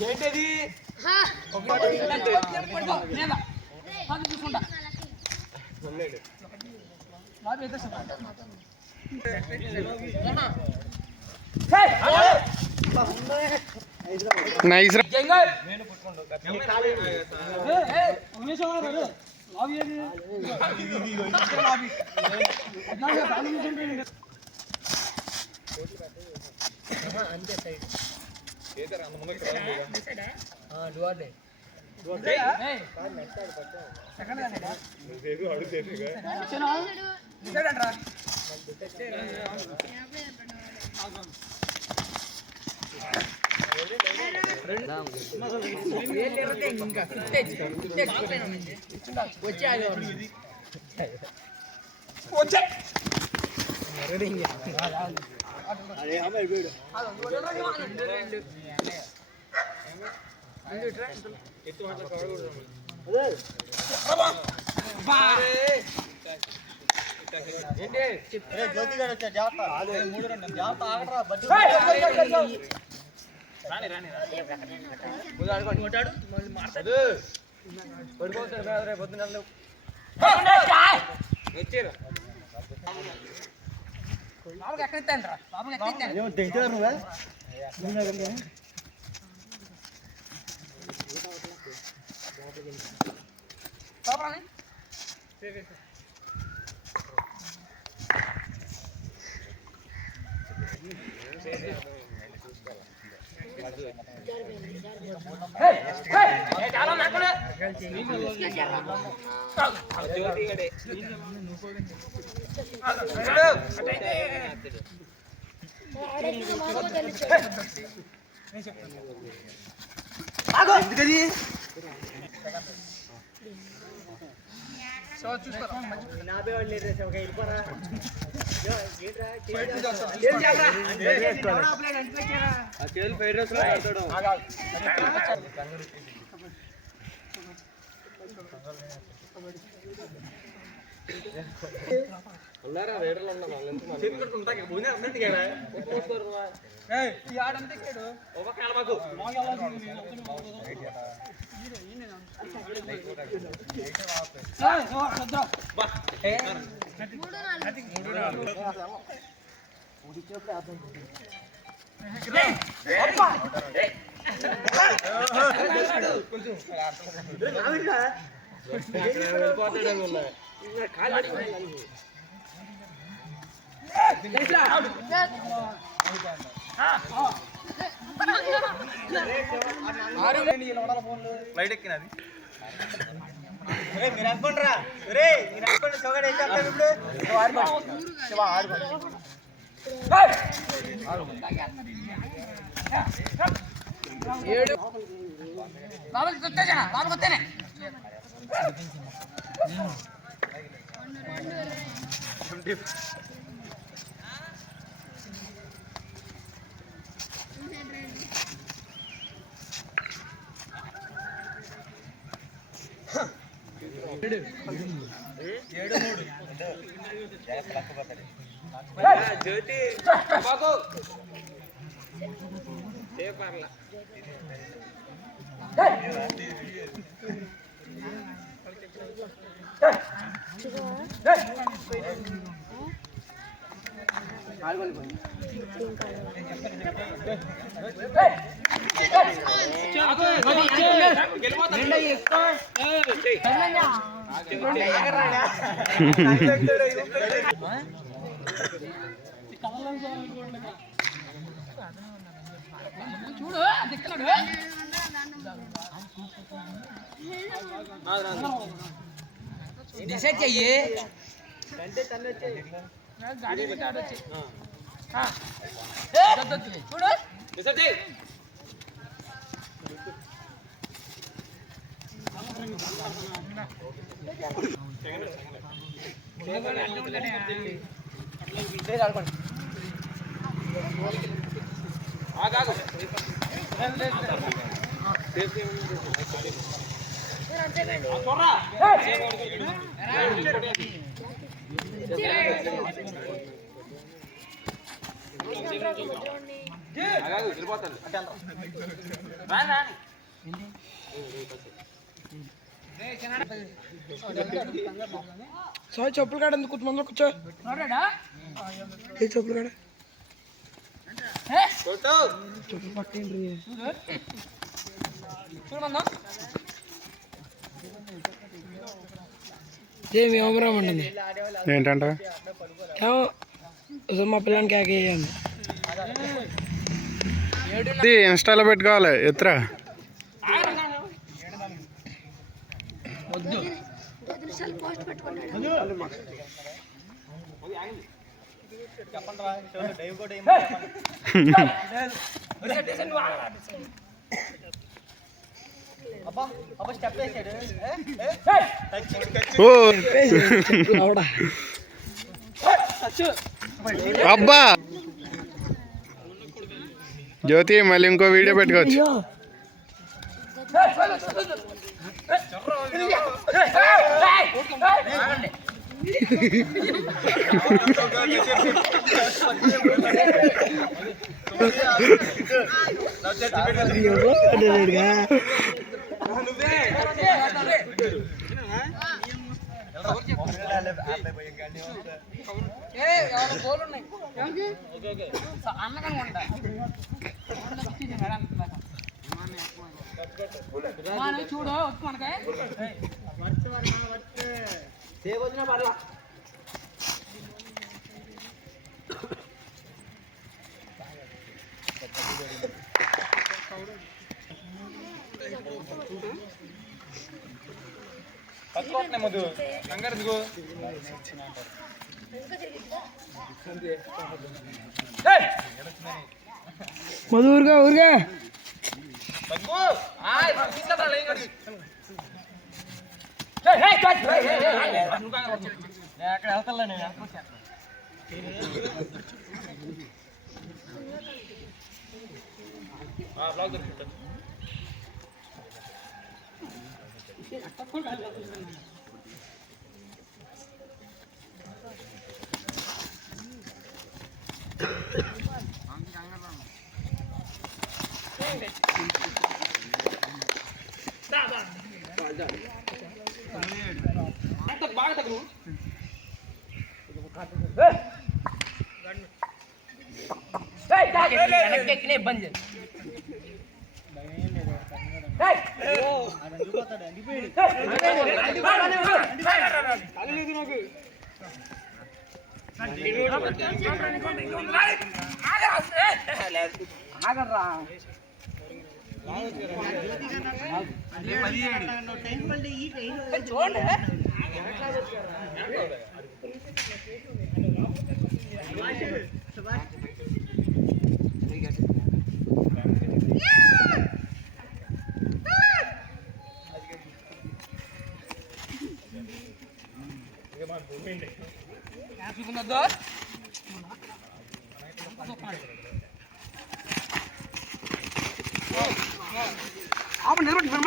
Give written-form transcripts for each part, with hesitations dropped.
ఏంటది చూసుకుంటా నైస్ అంతే సైడ్ జ్యోతి గారు వచ్చా జాగ్రత్త ఆగరా పడిపోతాడు పొద్దున వచ్చారు ఫ్లైట్ ఎక్కినది మీరు అనుకుంటారా మీరు అనుకోండి సొగడు జ్యోతి బాబు పర్లా చూడు డిసైడ్ చెయ్యి అంటే తన్ను వచ్చేయి గాడి పెట్టాడు వచ్చి చూడు డిసైడ్ చెయ్యి సెకండ్ సాయి చెప్పులు కాడ ఎందుకు మందులో కూర్చో చెప్పులు కాడ చెప్పులు పట్టేంటి ఏమి అవసరం ఉంటుంది ఏంటంట మా పిల్లని కేకేయండి ఇన్స్టాలో పెట్టుకోవాలి ఎత్తురా అబ్బా జ్యోతి మళ్ళీ ఇంకో వీడియో పెట్టుకోవచ్చు చూడు మధు ఊరుగా ఊరుగా ఇబ్బంది ఆగరా చూడండి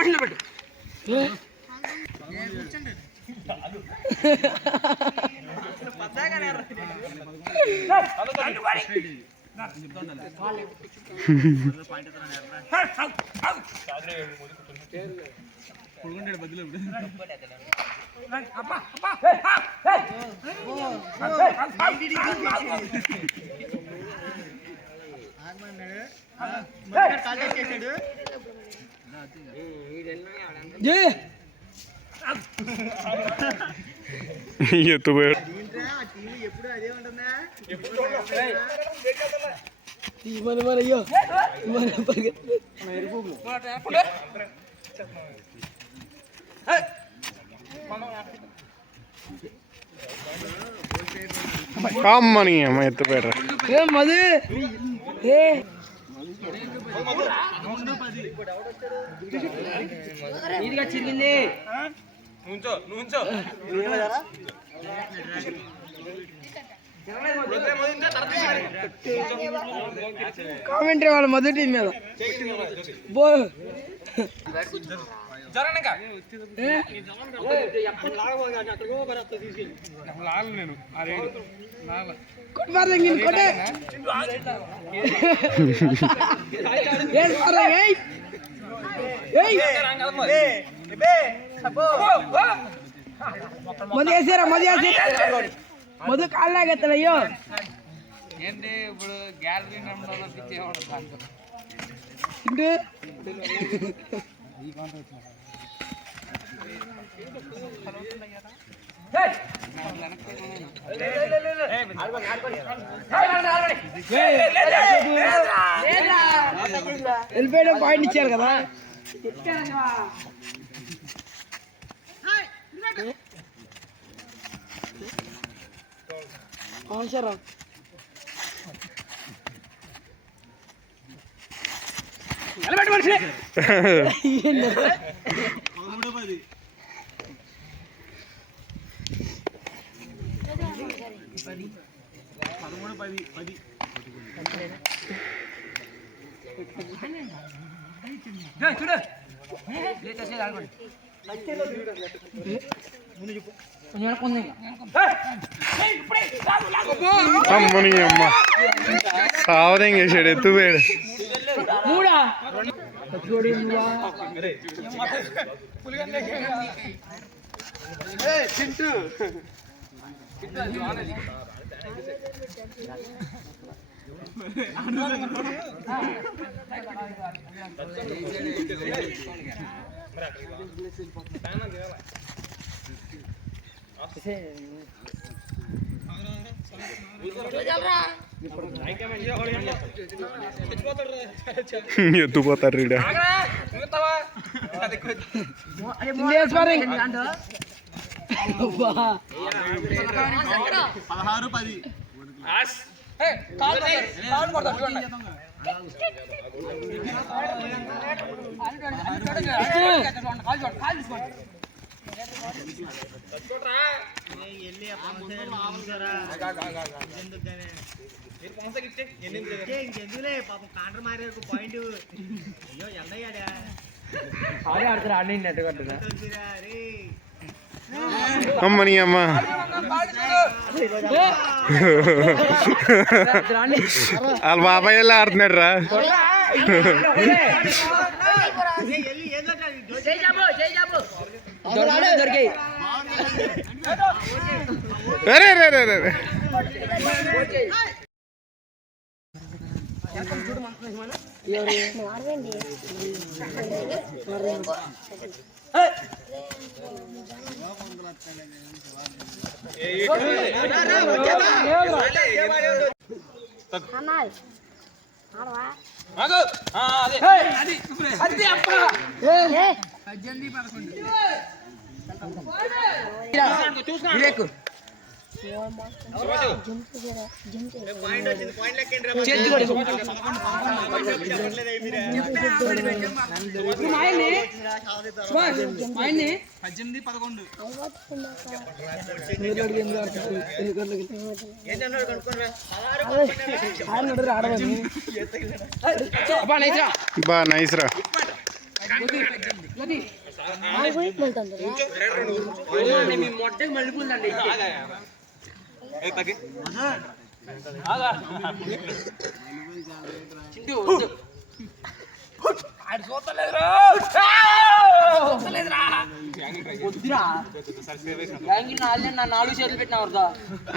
నిలబెట్టు పెట్టు ఎత్తుపోయాడు అయ్యో అమ్మని అమ్మ ఎత్తుపోయారు మధు చిరిగింది కామెంటరీ వాళ్ళ మొదటి టీం మీద బో మధు కాళ్ళాగెత్తాడు అయ్యో ఏంటి ఇప్పుడు గ్యాలరీ నెంబర్ పిచ్చేవాడు వెళ్ళిపోయడం పాయింట్ ఇచ్చారు కదా అవసరం అమ్మని అమ్మ సావదం చేసాడు ఎత్తుపోయాడు మూడా ఎత్తుపోతారు రీడ అమ్మని అమ్మ వాళ్ళ బాబాయ్ వెళ్ళి ఆడుతున్నాడు రా అరే రే రే రే బా నైస్ రా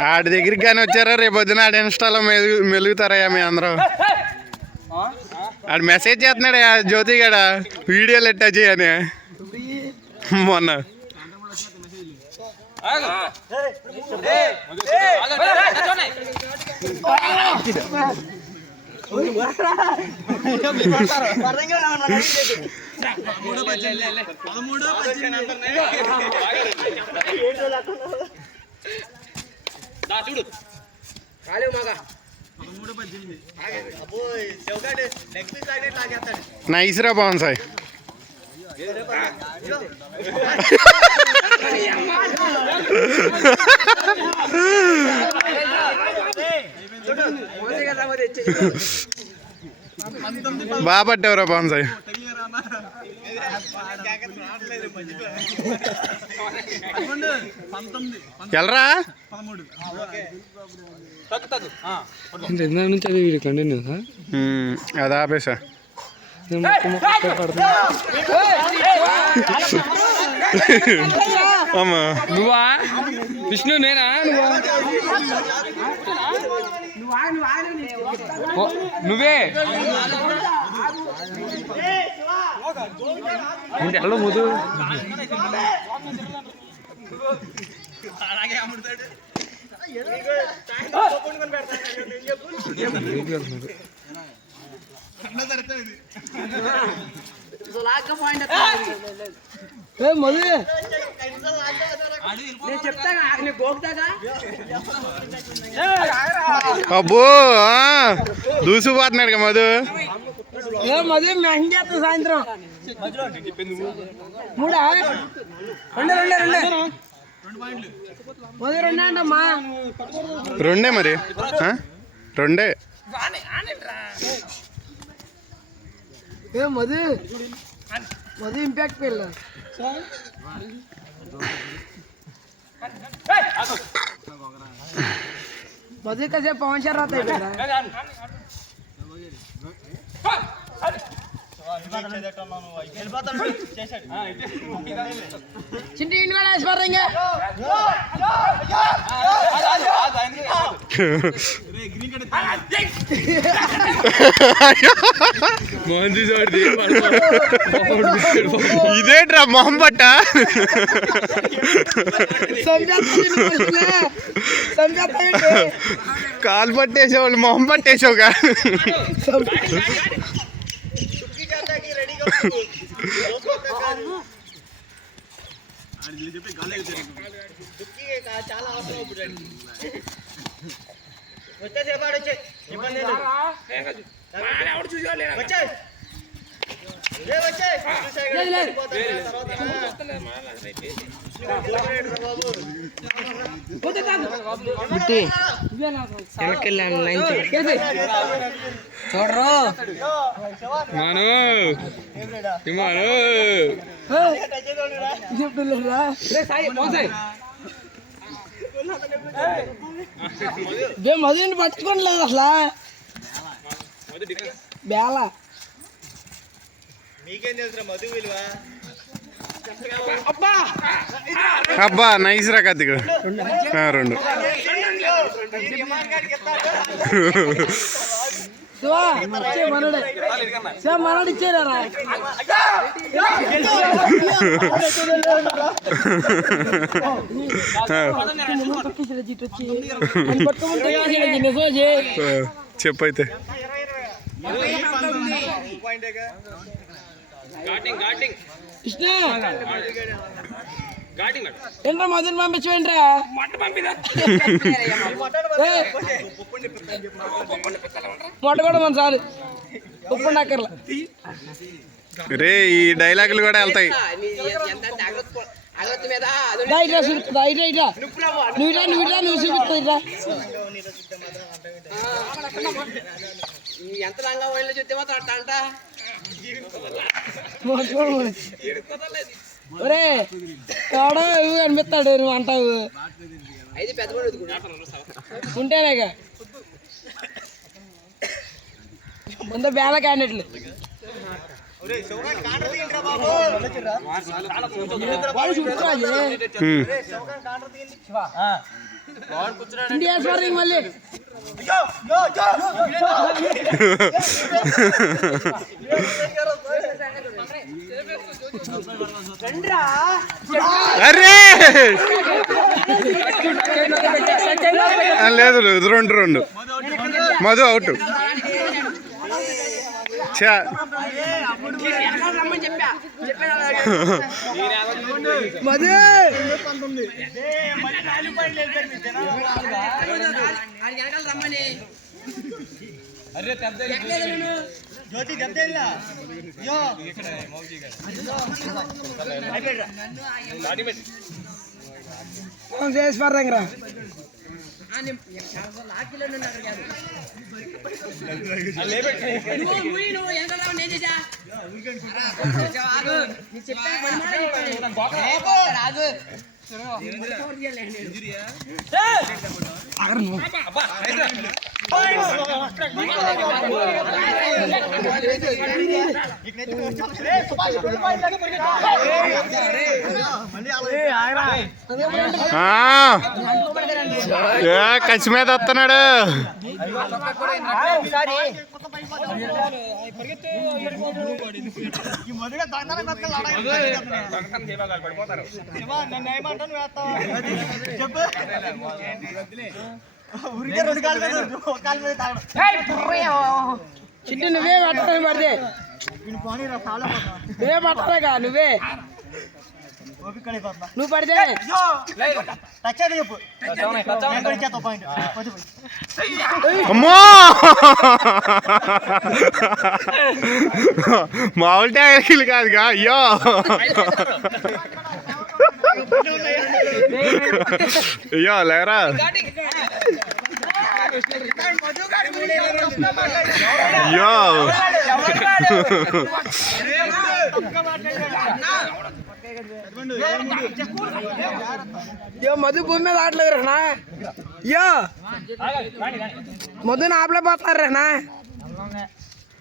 ఆడి దగ్గరికి కానీ వచ్చారా రేపు పొద్దున ఆడి ఇన్స్టాలో మెలుగుతారయ్యా మీ అందరూ ఆడు మెసేజ్ చేస్తున్నాడు జ్యోతి గడ వీడియోలు ఎట్టా చేయని మొన్న నైస్ రా బాగుంది సార్ బాగా పట్టేవరా పాన్సాయి. ఎల్రా నుంచి అది వీడు కంటిన్యూ అది ఆపేసా. అమ్మా నువ్వా విష్ణు నేనా నువ్వే హలో ముదు మధు అబ్బో దూసిపోతున్నాడు మధు. మధు మెహందీ చేస్తా సాయంత్రం మూడా రెండే మధు రెండే అంటమ్మా. రెండే మరి రెండే. మధు మధు ఇంపాక్ట్ పిల్ల మధు కాసేపు పవన్ శర్మ చింటి ఇంటి కూడా వేసిపోతారు ఇంకా ఇదేట్రా మొహం పట్ట కాలు పట్టేసేవాళ్ళు మొహం పట్టేసావుగా. చాలా అవసరం వచ్చేసేపాడు వచ్చే ఇబ్బంది చూడరు మధుని పట్టుకోలేదు అసలు బేళ మీకేం తెలుసు మధు విలువ. అబ్బా నైస్ రా కార్తీక్. రెండు మనడు ఇచ్చేరా చెప్పైతే ఏంట్రా మధుని పంపించండిరా మొట్ట కూడా మన చాలు ఉప్పు నక్కర్లా రే. ఈ డైలాగులు కూడా వెళ్తాయి. నువ్వు చూపిస్తా ఎంత రంగా వాళ్ళు చూస్తే మాత్రం అంట ఒరే ఎవడో అనిపిస్తాడు నువ్వు అంటావు అయితే పెద్ద ఉంటేనేగా ముందు బేల క్యాండిడేట్లు మళ్ళీ అరే లేదు రెండు మధు అవుట్. మధు చేసి పర్రంగా కచ్చి మీద వస్తున్నాడు. చిట్టి నువ్వే పట్టాలి పడితే నువ్వే పట్టాలేగా నువ్వే నువ్వు పడితే అమ్మో మామూలు ట్యాగర్కిలు కాదుగా. అయ్యో అయ్యో లేరా. అయ్యో మధు భూమి మీద ఆడలేదు రేనా. అయ్యో మధుని ఆపలే పోతున్నారు రేనా.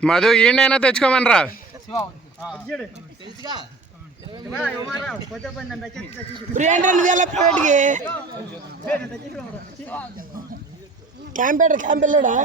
మధు ఏంటైనా తెచ్చుకోమనరా. నువ్వు ఎలా ప్రైవేట్కి క్యాంప్ వెళ్ళాడా.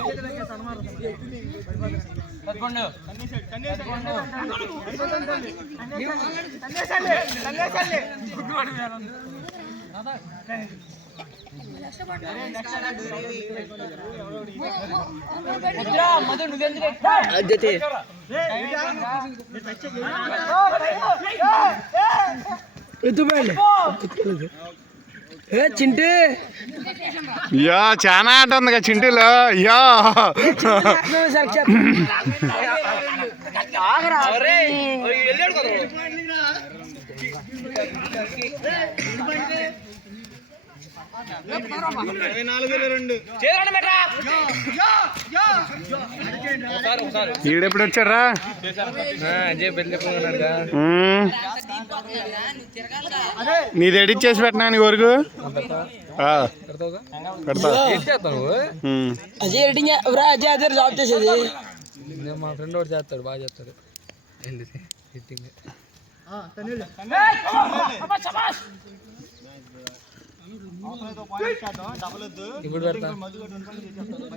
చింటూ యా చాలా ఆట ఉందిగా చింటూలో. యా ఈడెప్పుడు వచ్చారా. నీది ఎడిట్ చేసి పెట్టినా నీ వరకు అజయ్ ఎడిటింగ్ అజయ్ అదే జాబ్ చేసేది. మా ఫ్రెండ్ ఒకటి చేస్తాడు, బాగా చేస్తాడు ఎడిటింగ్.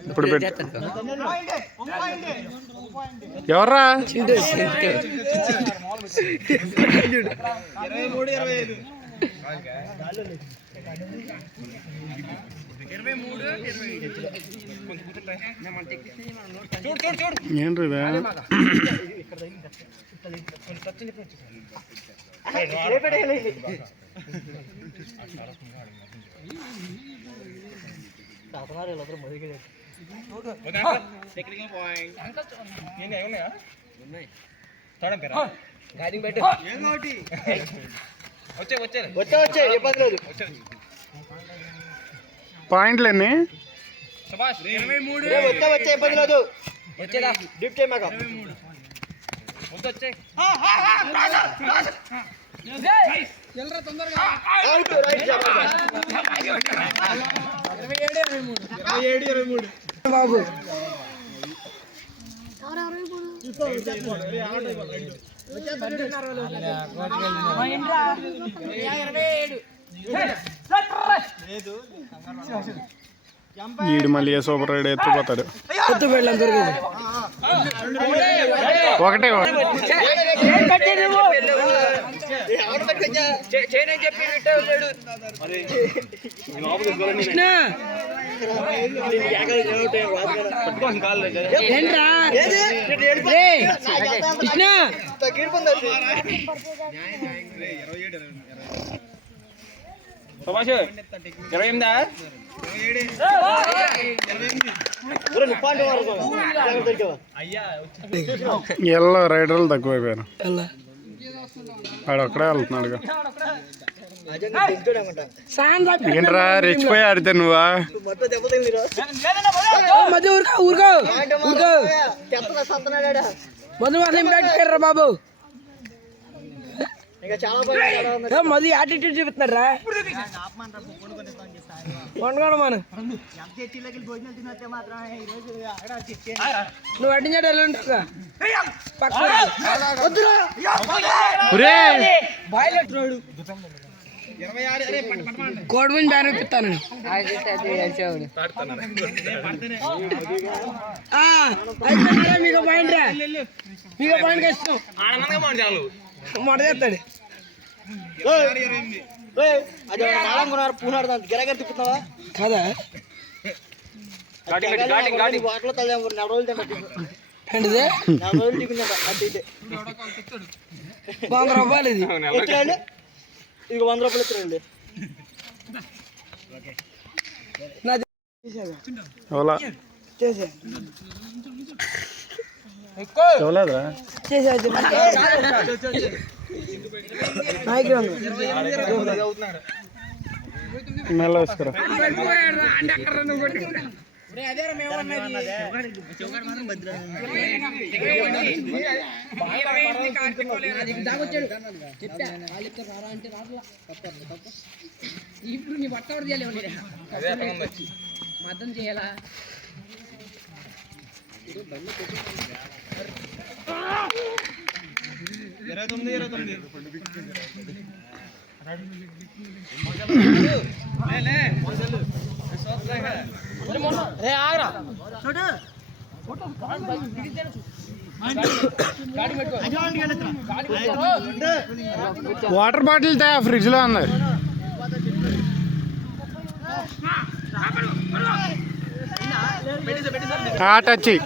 ఇప్పుడు ఎవర్రా ఏంట్రా పాయింట్లు ఎన్ని బాబు ఈడు మళ్ళీ సూపర్ రైడ్ ఎత్తుపోతాడు. ఒకటే ఎల్లో రైడర్లు తక్కువైపోయారు వాడు ఒక్కడే వెళ్తున్నాడు ఏంట్రా రెచ్చిపోయి ఆడితే నువ్వా మధు ఊరుకో మధు అసలు పెట్టారా బాబు మధు యాటిట్యూడ్ చూపిస్తున్నారా వండుకోండి మన నువ్వు అడ్డించాడు ఎలా ఉంటావు కోడి బ్యాన్ ఇప్పిస్తాను మీకు పాయింట్ రా మీకు పాయింట్ ఇస్తాం మొట చేస్తాడు కదా ఏంటిది 100 రూపాయలు ఇది ఇది 100 రూపాయలు ఎత్తురండి మెల్ల వేసుకురా ఇప్పుడు నీ భర్త మద్దం చేయాలా వాటర్ బాటిల్ తా ఫ్రిడ్జ్ లో ఉంది టచ్